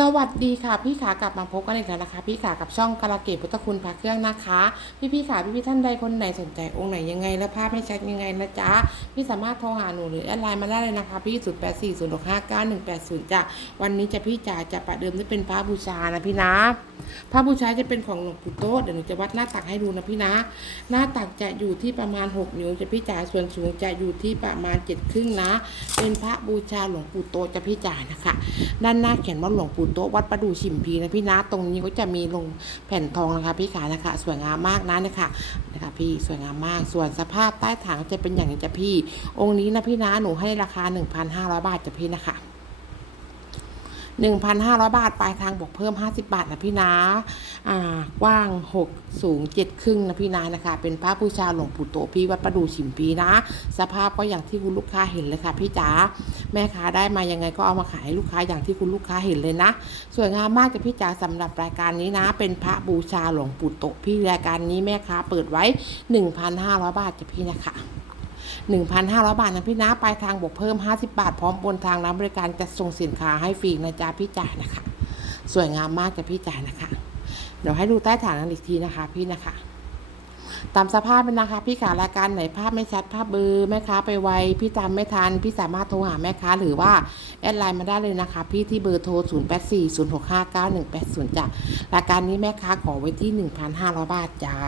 สวัสดีค่ะพี่ขากลับมาพบกันอีกแล้วนะคะ พี่ขากับช่องกาลเกตพุทธคุณพระเครื่องนะคะ พี่พี่ขาพี่พี่ท่านใดคนไหนสนใจองค์ไหนยังไง และภาพไม่ชัดยังไงนะจ๊ะพี่สามารถโทรหาหนูหรือแอดไลน์มาได้เลยนะคะพี่ศูนย์แปดสี่ศูนย์หกห้าเก้าหนึ่งแปดศูนย์จ้ะวันนี้จะพี่จ๋าจะประเดิมที่เป็นพระบูชานะพี่นะพระบูชาจะเป็นของหลวงปู่โต๊ะเดี๋ยวหนูจะวัดหน้าตักให้ดูนะพี่นะ หน้าตักจะอยู่ที่ประมาณหกนิ้วจะพี่จ๋าส่วนสูงจะอยู่ที่ประมาณเจ็ดครึ่งนะ เป็นพระบูชาหลวงปู่โต๊ะจะพี่จ๋านะคะ ด้านหน้าเขียนว่าหลวงปู่โต๊ะวัดประดูชิมพีนะพี่นะตรงนี้ก็จะมีลงแผ่นทองนะคะพี่ขานะคะ สวยงามมากนะนะคะนะคะ พี่สวยงามมากส่วนสภาพใต้ถังจะเป็นอย่างนี้จ้ะพี่ องค์นี้นะพี่นะหนูให้ราคา 1,500 บาทจ้ะพี่นะคะ 1,500 บาท ปลายทางบวกเพิ่ม 50 บาทนะพี่นะอ่ากว้าง 6 สูง 7 ครึ่งนะพี่นะนะคะ เป็นพระบูชาหลวงปู่โตพี่วัดประดูฉิมพีนะ สภาพก็อย่างที่คุณลูกค้าเห็นเลยค่ะพี่จ๋าแม่ค้าได้มายังไงก็เอามาขายให้ลูกค้าอย่างที่คุณลูกค้าเห็นเลยนะ สวยงามมากจ้ะพี่จ๋าสำหรับรายการนี้นะ เป็นพระบูชาหลวงปู่โตพี่รายการนี้แม่ค้าเปิดไว้ 1,500 บาทจ้ะพี่นะคะ 1,500 บาทนะพี่นะปลายทางบวกเพิ่ม 50 บาท พร้อมบนทางน้ำบริการจะส่งสินค้าให้ฟรีนะจ๊ะพี่จ๋านะคะ สวยงามมากจ้ะพี่จ๋านะคะ เดี๋ยวให้ดูใต้ฐานกันอีกทีนะคะ พี่นะคะตามสภาพเป็นนะคะ พี่ขารายการไหนภาพไม่ชัดภาพเบอร์แม่ค้าไปไวพี่จำไม่ทัน พี่สามารถโทรหาแม่ค้าหรือว่า แอดไลน์มาได้เลยนะคะ พี่ที่เบอร์โทร 0 8 4 0 6 5 9 1 8 0จ้ะรายการนี้แม่ค้าขอไว้ที่ 1,500 บาทจ้า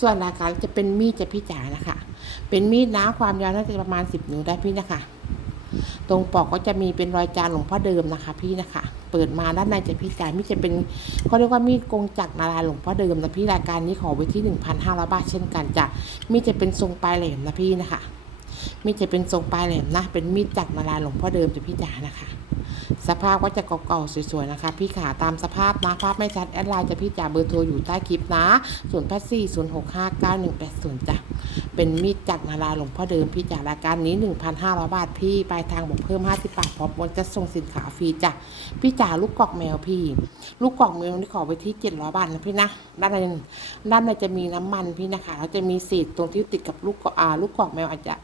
ส่วนรายการจะเป็นมีดจะพี่จ๋านะคะ เป็นมีดนะความยาวน่าจะประมาณสิบนิ้วได้พี่นะคะ ตรงปอกก็จะมีเป็นรอยจานหลวงพ่อเดิมนะคะ พี่นะคะ เปิดมาด้านในจะพี่จ๋ามีดจะเป็นเขาเรียกว่ามีดกงจักรนาราหลวงพ่อเดิมนะพี่รายการนี้ขอไว้ที่หนึ่งพันห้าร้อยบาทเช่นกันจ้ะมีดจะเป็นทรงปลายแหลมนะพี่นะคะ มีดจะเป็นทรงปลายแหลมนะ เป็นมีดจักรนาลาหลวงพ่อเดิมจะพี่จ๋านะคะ สภาพก็จะเก่าๆสวยๆนะคะ พี่ขาตามสภาพนะภาพไม่ชัดแอดไลน์จะพี่จ๋าเบอร์โทรอยู่ใต้คลิปนะส่วนพัสซี่ศูนหกห้าเก้าหนึ่งแปดศูนจ้ะ เป็นมีดจักนาราหลวงพ่อเดิมพี่จ๋ารายการนี้หนึ่งพันห้าร้อยบาทพี่ปลายทางบอกเพิ่มห้าสิบบาทพร้อมบนจะส่งสินค้าฟรีจ้ะพี่จ๋าลูกกอกแมวพี่ ลูกกอกแมวนี่ขอไปที่เจ็ดร้อยบาทนะพี่นะด้านในด้านในจะมีน้ำมันพี่นะคะแล้วจะมีเศษตรงที่ติดกับลูกกอกอาลูกกอกแมวอาจจะ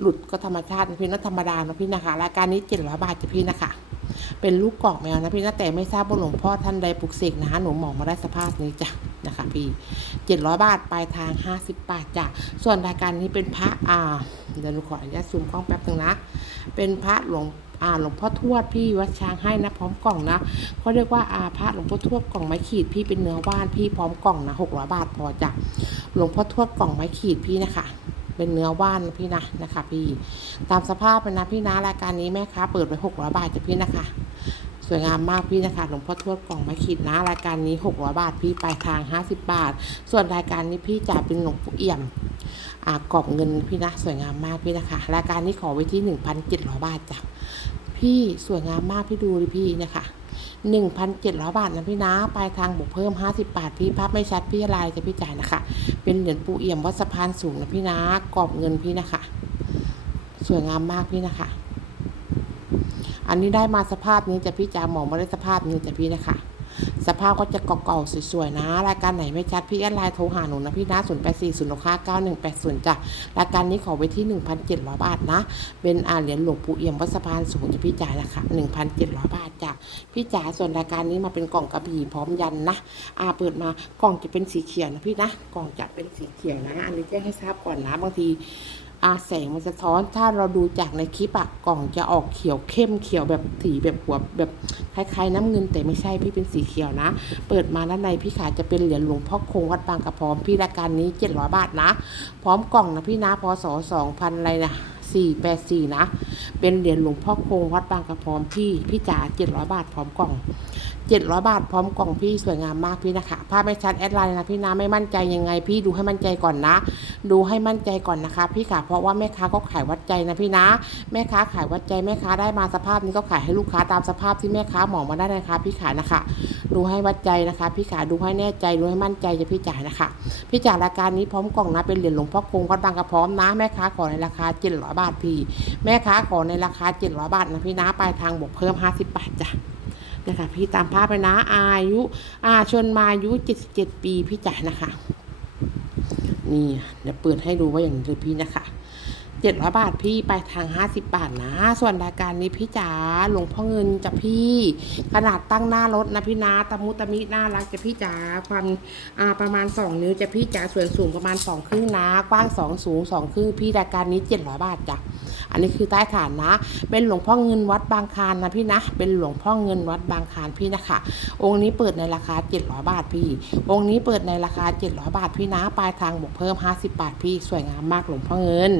หลุดก็ธรรมชาติพี่นะธรรมดานะพี่นะคะรายการนี้เจ็ดร้อยบาทจ้ะพี่นะคะเป็นลูกกอกแมวนะพี่นะแต่ไม่ทราบว่าหลวงพ่อท่านใดปลุกเสกนะหนูมองมาได้สภาพนี้จ้ะ นะคะพี่เจ็ดร้อยบาทปลายทางห้าสิบบาทจ้ะส่วนรายการนี้เป็นพระอ่าเดี๋ยวหนูขออนุญาตซูมกล้องแป๊บนึงนะ เป็นพระหลวงอ่าหลวงพ่อทวดพี่วัดช้างให้นะพร้อมกล่องนะเขาเรียกว่าอาพระหลวงพ่อทวดกล่องไม้ขีดพี่เป็นเนื้อว่านพี่พร้อมกล่องนะหกร้อยบาทพอจ้ะหลวงพ่อทวดกล่องไม้ขีดพี่นะคะเป็นเนื้อว่านพี่นะนะคะ พี่ ตามสภาพเป็นนะพี่นะรายการนี้แม่ค้าเปิดไว้หกร้อยบาทจ้ะพี่นะคะ สวยงามมากพี่นะคะหลวงพ่อทวดกล่องไม้ขีดนะรายการนี้600บาทพี่ปลายทาง 50 บาท ส่วนรายการนี้พี่จะเป็นหลวงปู่เอี่ยมอ่ากรอบเงินพี่นะสวยงามมากพี่นะคะ รายการนี้ขอไว้ที่ 1,700 บาทจ้ะพี่สวยงามมากพี่ดูดิพี่นะคะ1,700 บาทนะพี่นะปลายทางบวกเพิ่ม 50 บาท พี่ภาพไม่ชัดพี่อะไรจะพี่จ่ายนะคะ เป็นเหรียญปู่เอี่ยมวัดสะพานสูงนะพี่นะกรอบเงินพี่นะคะ สวยงามมากพี่นะคะ อันนี้ได้มาสภาพนี้จะพี่จ๋าหมองมาได้สภาพนี้จะพี่นะคะ สภาพก็จะเก่าๆสวยๆนะ รายการไหนไม่ชัดพี่แอดไลน์โทรหาหนูนะพี่นะ0 8 4 0 6 5 9 1 8 0จ้ะรายการนี้ขอไว้ที่ 1,700 บาทนะ เป็นอาเหรียญหลวงปู่เอี่ยมวัดสะพานสูงจะพี่จ๋านะคะ1,700 บาทจ้ะพี่จ๋าส่วนรายการนี้มาเป็นกล่องกระบี่พร้อมยันนะอาเปิดมากล่องจะเป็นสีเขียวนะพี่นะกล่องจะเป็นสีเขียวนะ อันนี้แจ้งให้ทราบก่อนนะบางที อาแสงมันสะท้อนถ้าเราดูจากในคลิปอะกล่องจะออกเขียวเข้มเขียวแบบสีแบบหัวแบบคล้ายๆ น้ำเงินแต่ไม่ใช่พี่เป็นสีเขียวนะ เปิดมาด้านในพี่ขาจะเป็นเหรียญหลวงพ่อคงวัดบางกระพร้อมพี่รายการนี้700บาทนะ พร้อมกล่องนะพี่นะพศ2,000อะไรนะ484นะ เป็นเหรียญหลวงพ่อคงวัดบางกระพร้อมพี่พี่จ๋า700บาทพร้อมกล่อง 700 บาทพร้อมกล่องพี่สวยงามมากพี่นะคะภาพไม่ชัดแอดไลน์นะพี่นะไม่มั่นใจยังไง พี่ดูให้มั่นใจก่อนนะ ดูให้มั่นใจก่อนนะคะ พี่ค่ะเพราะว่าแม่ค้าก็ขายวัดใจนะพี่นะ แม่ค้าขายวัดใจแม่ค้าได้มาสภาพนี้ก็ขายให้ลูกค้าตามสภาพที่แม่ค้าหมองมาได้นะคะพี่ขานะคะ ดูให้วัดใจนะคะ พี่ขาดูให้แน่ใจดูให้มั่นใจจะพี่จ๋ายนะคะพี่จ๋ายรายการนี้พร้อมกล่องนะเป็นเหรียญหลวงพ่อคงวัดบางกระพร้อมนะแม่ค้าขอในราคา 700 บาทพี่แม่ค้าขอในราคา 700 บาทนะพี่นะปลายทางบวกเพิ่ม 50 บาทจ้ะ นะคะพี่ตามภาพไปนะอายุอาชนมาอายุ 77 ปีพี่จ๋านะคะ นี่เดี๋ยวเปิดให้ดูว่าอย่างนี้เลยพี่นะคะ จ็ดร้อยบาทพี่ไปทางห้าสิบบาทนะ ส่วนรายการนี้พี่จ๋าหลวงพ่อเงินจะพี่ ขนาดตั้งหน้ารถนะพี่นะตะมุตะมิน่ารักจะพี่จ๋าความอ่าประมาณสองนิ้วจะพี่จ๋าส่วนสูงประมาณสองครึ่งนะกว้างสองสูงสองครึ่งพี่รายการนี้เจ็ดร้อยบาทจ้ะอันนี้คือใต้ฐานนะ เป็นหลวงพ่อเงินวัดบางคานนะพี่นะ เป็นหลวงพ่อเงินวัดบางคานพี่นะคะ องค์นี้เปิดในราคา 700 บาทพี่ องค์นี้เปิดในราคา 700 บาทพี่นะ ปลายทางบวกเพิ่ม 50 บาทพี่ สวยงามมากหลวงพ่อเงิน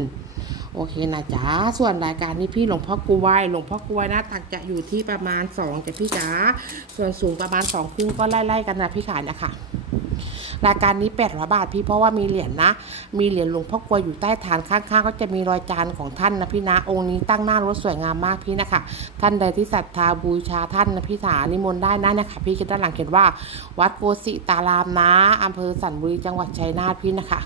โอเคนะจ๊ะ ส่วนรายการนี้พี่หลวงพ่อกล้วยหลวงพ่อกล้วยน้าตักจะอยู่ที่ประมาณ2จ้ะพี่จ๋า ส่วนสูงประมาณ2ครึ่งก็ไล่ๆกันนะพี่ขายนะคะรายการนี้800บาทพี่เพราะว่ามีเหรียญนะ มีเหรียญหลวงพ่อกลวยอยู่ใต้ฐานข้างๆ ก็จะมีรอยจานของท่านนะพี่นะองค์นี้ตั้งหน้ารถสวยงามมากพี่นะคะ ท่านใดที่ศรัทธาบูชาท่านนะพี่สานิมนต์ได้นะนะคะ พี่คิดด้านหลังเขียนว่า วัดโกสิตารามนะอำเภอสันบุรีจังหวัดชัยนาทพี่นะคะ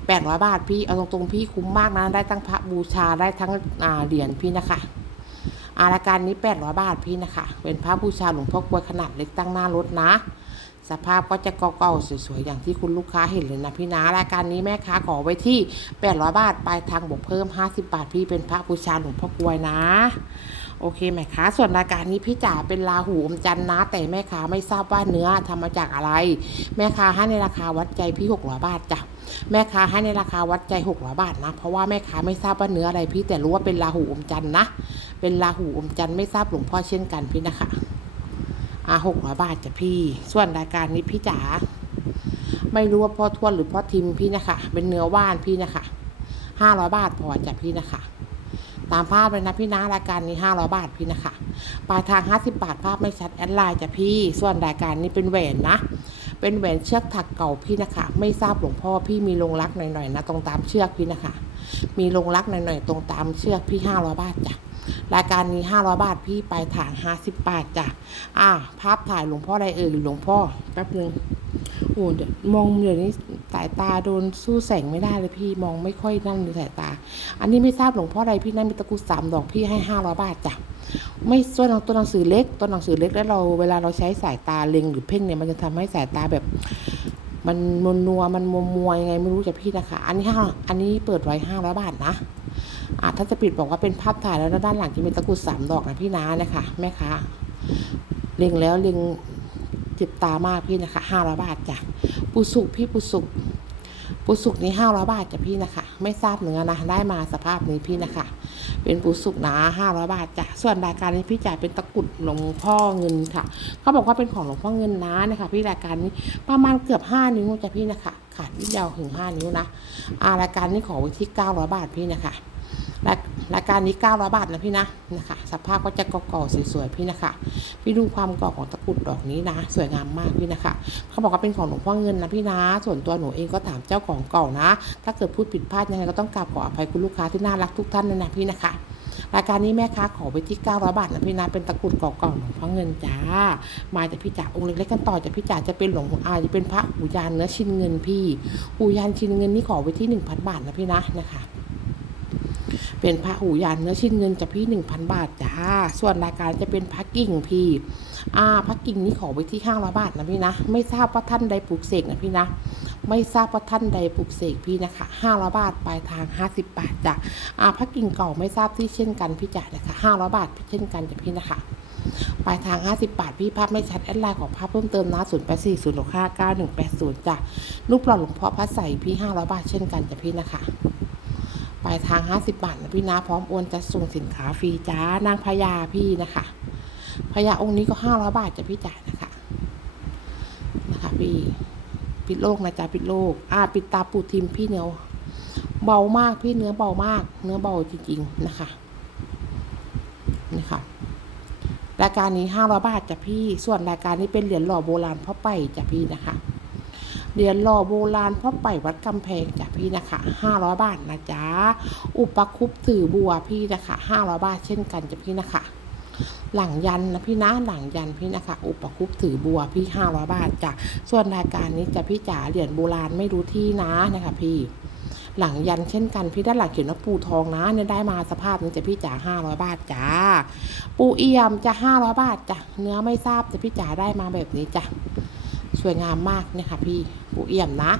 800บาทพี่เอาตรงๆพี่คุ้มมากนะได้ทั้งพระบูชาได้ทั้งเหรียญพี่นะคะอารายการนี้800บาทพี่นะคะ เป็นพระบูชาหลวงพ่อกลวยขนาดเล็กตั้งหน้ารถนะ สภาพก็จะเก่าๆสวยๆอย่างที่คุณลูกค้าเห็นเลยนะพี่นะรายการนี้แม่ค้าขอไว้ที่800บาทปลายทางบวกเพิ่ม50บบาทพี่เป็นพระบูชาหลวงพ่อกลวยนะโอเคไหมคะ ส่วนรายการนี้พี่จ๋าเป็นลาหูอมจันทร์นะ แต่แม่ค้าไม่ทราบว่าเนื้อทำมาจากอะไร แม่ค้าให้ในราคาวัดใจพี่600บาทจ้ะ แม่ค้าให้ในราคาวัดใจ600บาทนะ เพราะว่าแม่ค้าไม่ทราบว่าเนื้ออะไรพี่แต่รู้ว่าเป็นลาหูอมจันทร์นะ เป็นลาหูอมจันทร์ไม่ทราบหลวงพ่อเช่นกันพี่นะคะอ่าหกร้อยบาทจ้ะพี่ ส่วนรายการนี้พี่จ๋าไม่รู้ว่าพ่อทวดหรือพ่อทิมพี่นะคะ เป็นเนื้อว่านพี่นะคะห้าร้อยบาทพอจ้ะพี่นะคะตามภาพเลยนะพี่นะรายการนี้ห้าร้อยบาทพี่นะคะปลายทางห้าสิบบาทภาพไม่ชัดแอดไลน์จ้ะพี่ ส่วนรายการนี้เป็นแหวนนะ เป็นแหวนเชือกถักเก่าพี่นะคะ ไม่ทราบหลวงพ่อพี่มีลงรักหน่อยๆนะตรงตามเชือกพี่นะคะ มีลงรักหน่อยๆตรงตามเชือกพี่ห้าร้อยบาทจ้ะรายการนี้500บาทพี่ไปลายทาง50บาทจ้ะอ่า ภาพถ่ายหลวงพ่ออะไรเอ่ยหลวงพ่อแป๊บนึงโอ้เดี๋ยวมองเดี๋ยวนี้สายตาโดนสู้แสงไม่ได้เลยพี่มองไม่ค่อยนั่นเลยสายตา อันนี้ไม่ทราบหลวงพ่ออะไรพี่นั่นมีตะกุดสามดอกพี่ให้500บาทจ้ะ ไม่ส่วนตัวหนังสือเล็ก ตัวหนังสือเล็กแล้วเราเวลาเราใช้สายตาเล็งหรือเพ่งเนี่ยมันจะทำให้สายตาแบบ มันมนนัวมันมัวมัวยังไงไม่รู้จะพี่นะคะ อันนี้ห้าอันนี้เปิดไว้500บาทนะอ่าถ้าจะปิดบอกว่าเป็นภาพถ่ายแล้วด้านหลังจะมีตะกุดสามดอกนะพี่นานะคะแม่ค้าเล็งแล้วเล็งจิบตามากพี่นะคะห้าร้อยบาทจ้ะปูสุกพี่ปูสุก ปูสุกนี้ห้าร้อยบาทจ้ะพี่นะคะ ไม่ทราบเนื้อนะ ได้มาสภาพนี้พี่นะคะ เป็นปูสุกนะห้าร้อยบาทจ้ะส่วนรายการนี้พี่จ่ายเป็นตะกุดหลวงพ่อเงินค่ะเขาบอกว่าเป็นของหลวงพ่อเงินนะนะคะ พี่รายการนี้ประมาณเกือบห้านิ้วจ้ะพี่นะคะขาดนิดเดียวถึงห้านิ้วนะอ่ารายการนี้ขอไว้ที่เก้าร้อยบาทพี่นะคะ รายการนี้900บาทนะพี่นะนะคะ สภาพก็จะก่าๆสวยๆพี่นะคะ พี่ดูความก่าของตะกรุดดอกนี้นะ สวยงามมากพี่นะคะ เขาบอกว่าเป็นของหลวงพ่อเงินนะพี่นะ ส่วนตัวหนูเองก็ถามเจ้าของเก่านะ ถ้าเกิดพูดผิดพลาดยังไงก็ต้องกราบขออภัยคุณลูกค้าที่น่ารักทุกท่านเลยนะพี่นะคะรายการนี้แม่ค้าขอไปที่900บาทนะพี่นะเป็นตะกรุดเก่าๆหลวงพ่อเงินจ้า มาจากพี่จ๋าองค์เล็กๆกันต่อจากพี่จ๋าจะเป็นหลวงอาจะเป็นพระหูยานเนื้อชิ้นเงินพี่หูยานชิ้นเงินนี่ขอไว้ที่ 1,000 บาทนะพี่นะนะคะ เป็นพระหูยันเนื้อชิ้นเงินจากพี่หนึ่งพันบาทจ้าส่วนรายการจะเป็นพระกิ่งพี่อ่าพระกิ่งนี้ขอไว้ที่ห้าร้อยบาทนะพี่นะ ไม่ทราบว่าท่านใดปลูกเสกนะพี่นะไม่ทราบว่าท่านใดปลูกเสกพี่นะคะห้าร้อยบาทปลายทางห้าสิบบาทจ้ะอ่าพระกิ่งเก่าไม่ทราบที่เช่นกันพี่จ๋านะคะห้าร้อยบาทเช่นกันจ้ะพี่นะคะปลายทาง 50 บาท พี่ภาพไม่ชัดแอดไลน์ของภาพเพิ่มเติมนะ0 8 4 0 6 5 9 1 8 0จ้ะรูปหล่อหลวงพ่อพระใสพี่500บาทเช่นกันจ้ะพี่นะคะ ปลายทาง 50 บาทนะพี่นะพร้อมโอนจะส่งสินค้าฟรีจ้านางพญาพี่นะคะพญาองค์นี้ก็ 500 บาทจะพี่จ่ายนะคะนะคะพี่ปิดโลกนะจ๊ะปิดโลกอ่าปิดตาปูทิมพี่เนื้อเบามากพี่เนื้อเบามาก เนื้อเบาจริงๆนะคะนี่ค่ะรายการนี้ 500 บาทจ้ะพี่ ส่วนรายการนี้เป็นเหรียญหล่อโบราณพ่อไปจ้ะพี่นะคะ เหรียญหล่อโบราณพ่อไปวัดกำแพงจ้ะพี่นะคะ500บาทนะจ๊ะอุปคุปถือบัวพี่นะคะ500บาทเช่นกันจ้ะพี่นะคะ หลังยันนะพี่นะหลังยันพี่นะคะ อุปคุปถือบัวพี่500บาทจ้ะส่วนรายการนี้จะพี่จ๋าเหรียญโบราณไม่รู้ที่นะนะคะพี่หลังยันเช่นกันพี่ด้านหลังเขียนว่าปูทองนะเนี่ยได้มาสภาพนี้จะพี่จ๋าห้าร้อยบาทจ้าปูเอี่ยมจะห้าร้อยบาทจ้ะเนื้อไม่ทราบแต่พี่จ๋าได้มาแบบนี้จ้ะ สวยงามมากเนี่ยค่ะพี่ปูเอี่ยมนะ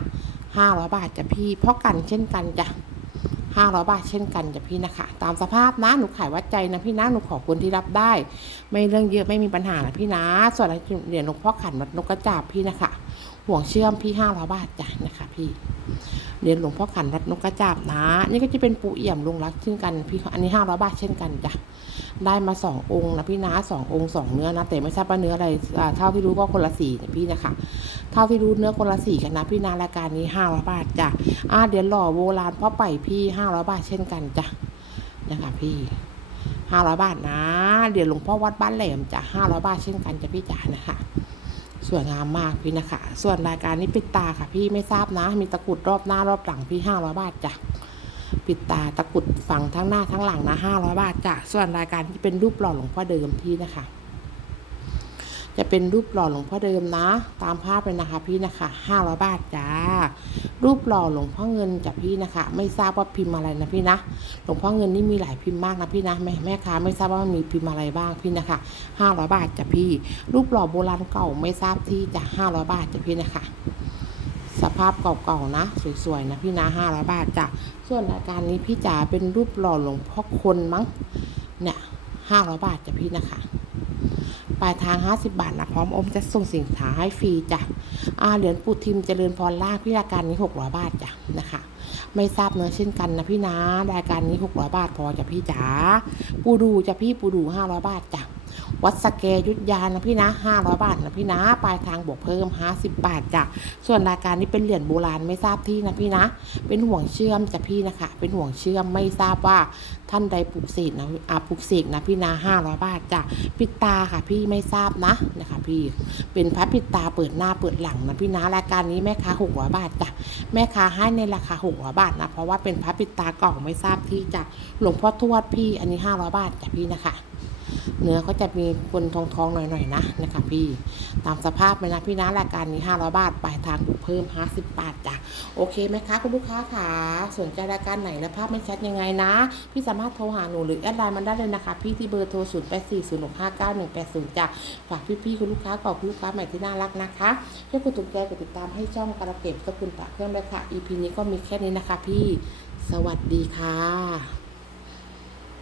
ห้าร้อยบาทจ้ะพี่เพราะกันเช่นกันจ้ะ500บาทเช่นกันจ้ะพี่นะคะ ตามสภาพนะหนูขายวัดใจนะพี่นะหนูขอคนที่รับได้ ไม่เรื่องเยอะไม่มีปัญหานะพี่นะ ส่วนเหรียญหลวงพ่อขันวัดนกกระจาบพี่นะคะ ห่วงเชื่อมพี่500บาทจ้ะนะคะพี่เหรียญหลวงพ่อขันวัดนกกระจาบนะ นี่ก็จะเป็นปูเอี่ยมลุงรักเช่นกันพี่อันนี้500บาทเช่นกันจ้ะ ได้มาสององค์นะพี่นะสององค์สองเนื้อนะแต่ไม่ทราบว่าเนื้ออะไรอ่าเท่าที่รู้ก็คนละสีนะพี่นะคะเท่าที่รู้เนื้อคนละสีกันนะพี่นารายการนี้ห้าร้อยบาทจ้ะอ่าเดี๋ยวหล่อโบราณพ่อไปพี่ห้าร้อยบาทเช่นกันจ้ะนะคะพี่ห้าร้อยบาทนะ เดี๋ยวหลวงพ่อวัดบ้านแหลมจ้ะห้าร้อยบาทเช่นกันจ้ะพี่จ๋านะคะสวยงามมากพี่นะคะ ส่วนรายการนี้ปิดตาค่ะ พี่ไม่ทราบนะ มีตะกรุดรอบหน้ารอบหลังพี่ห้าร้อยบาทจ้ะ ปิดตาตะกุดฝั่งทั้งหน้าทั้งหลังนะห้าร้อยบาทจ้ะส่วนรายการที่เป็นรูปหล่อหลวงพ่อเดิมพี่นะคะ จะเป็นรูปหล่อหลวงพ่อเดิมนะ ตามภาพเลยนะคะ พี่นะคะห้าร้อยบาทจ้ารูปหล่อหลวงพ่อเงินจ้ะพี่นะคะ ไม่ทราบว่าพิมพ์อะไรนะพี่นะหลวงพ่อเงินนี่มีหลายพิมพ์มากนะพี่นะแม่แม่ค้าไม่ทราบว่ามันมีพิมพ์อะไรบ้างพี่นะคะห้าร้อยบาทจ้ะพี่ รูปหล่อโบราณเก่าไม่ทราบที่จะห้าร้อยบาทจ้ะพี่นะคะ สภาพเก่าๆนะ สวยๆนะพี่นะห้าร้อยบาทจ้ะส่วนรายการนี้พี่จ๋าเป็นรูปหล่อหลวงพ่อคนมั้งเนี่ยห้าร้อยบาทจ้ะพี่นะคะปลายทาง 50 บาทนะพร้อมอมจะส่งสินค้าให้ฟรีจ้ะอาเหรียญปูทิมเจริญพรล่างพี่รายการนี้ 600 บาทจ้ะนะคะ ไม่ทราบเนื้อเช่นกันนะพี่นะรายการนี้ 600 บาทพอจ้ะพี่จ๋าปูดูจ้ะพี่ปูดู 500 บาทจ้ะ วัดสแกยุทธยานะพี่นะ500 บาทนะพี่นะ ปลายทางบวกเพิ่ม 50 บาทจ้ะส่วนรายการนี้เป็นเหรียญโบราณไม่ทราบที่นะพี่นะ เป็นห่วงเชื่อมจ้ะพี่นะคะ เป็นห่วงเชื่อมไม่ทราบว่าท่านใดปลูกเสกนะอาปลูกเสกนะพี่นาห้าร้อยบาทจ้ะปิดตาค่ะพี่ไม่ทราบนะนะคะพี่ เป็นพระปิดตาเปิดหน้าเปิดหลังนะพี่นะรายการนี้แม่ค้าหกร้อบาทจ้ะแม่ค้าให้ในราคาหกร้อบาทนะเพราะว่าเป็นพระปิดตากล่องไม่ทราบที่จ้ะหลวงพ่อทวดพี่อันนี้ห้าร้อยบาทจ้ะพี่นะคะ เนื้อก็จะมีคนทองๆหน่อยๆนะนะคะ พี่ตามสภาพเลยนะพี่นะรายการนี้ 500 บาทปลายทางบวกเพิ่ม 50 บาทจ้ะโอเคไหมคะคุณลูกค้าค่ะสนใจรายการไหนและภาพไม่ชัดยังไงนะ พี่สามารถโทรหาหนูหรือแอดไลน์มันได้เลยนะคะ พี่ที่เบอร์โทร 0 8 4 0 6 5 9 1 8 0จ้ะฝากพี่ๆคุณลูกค้ากับคุณลูกค้าใหม่ที่น่ารักนะคะช่วยกดถูกใจกดติดตามให้ช่องกระเก็บกับคุณตะเครื่องเลยค่ะ EP นี้ก็มีแค่นี้นะคะ พี่สวัสดีค่ะ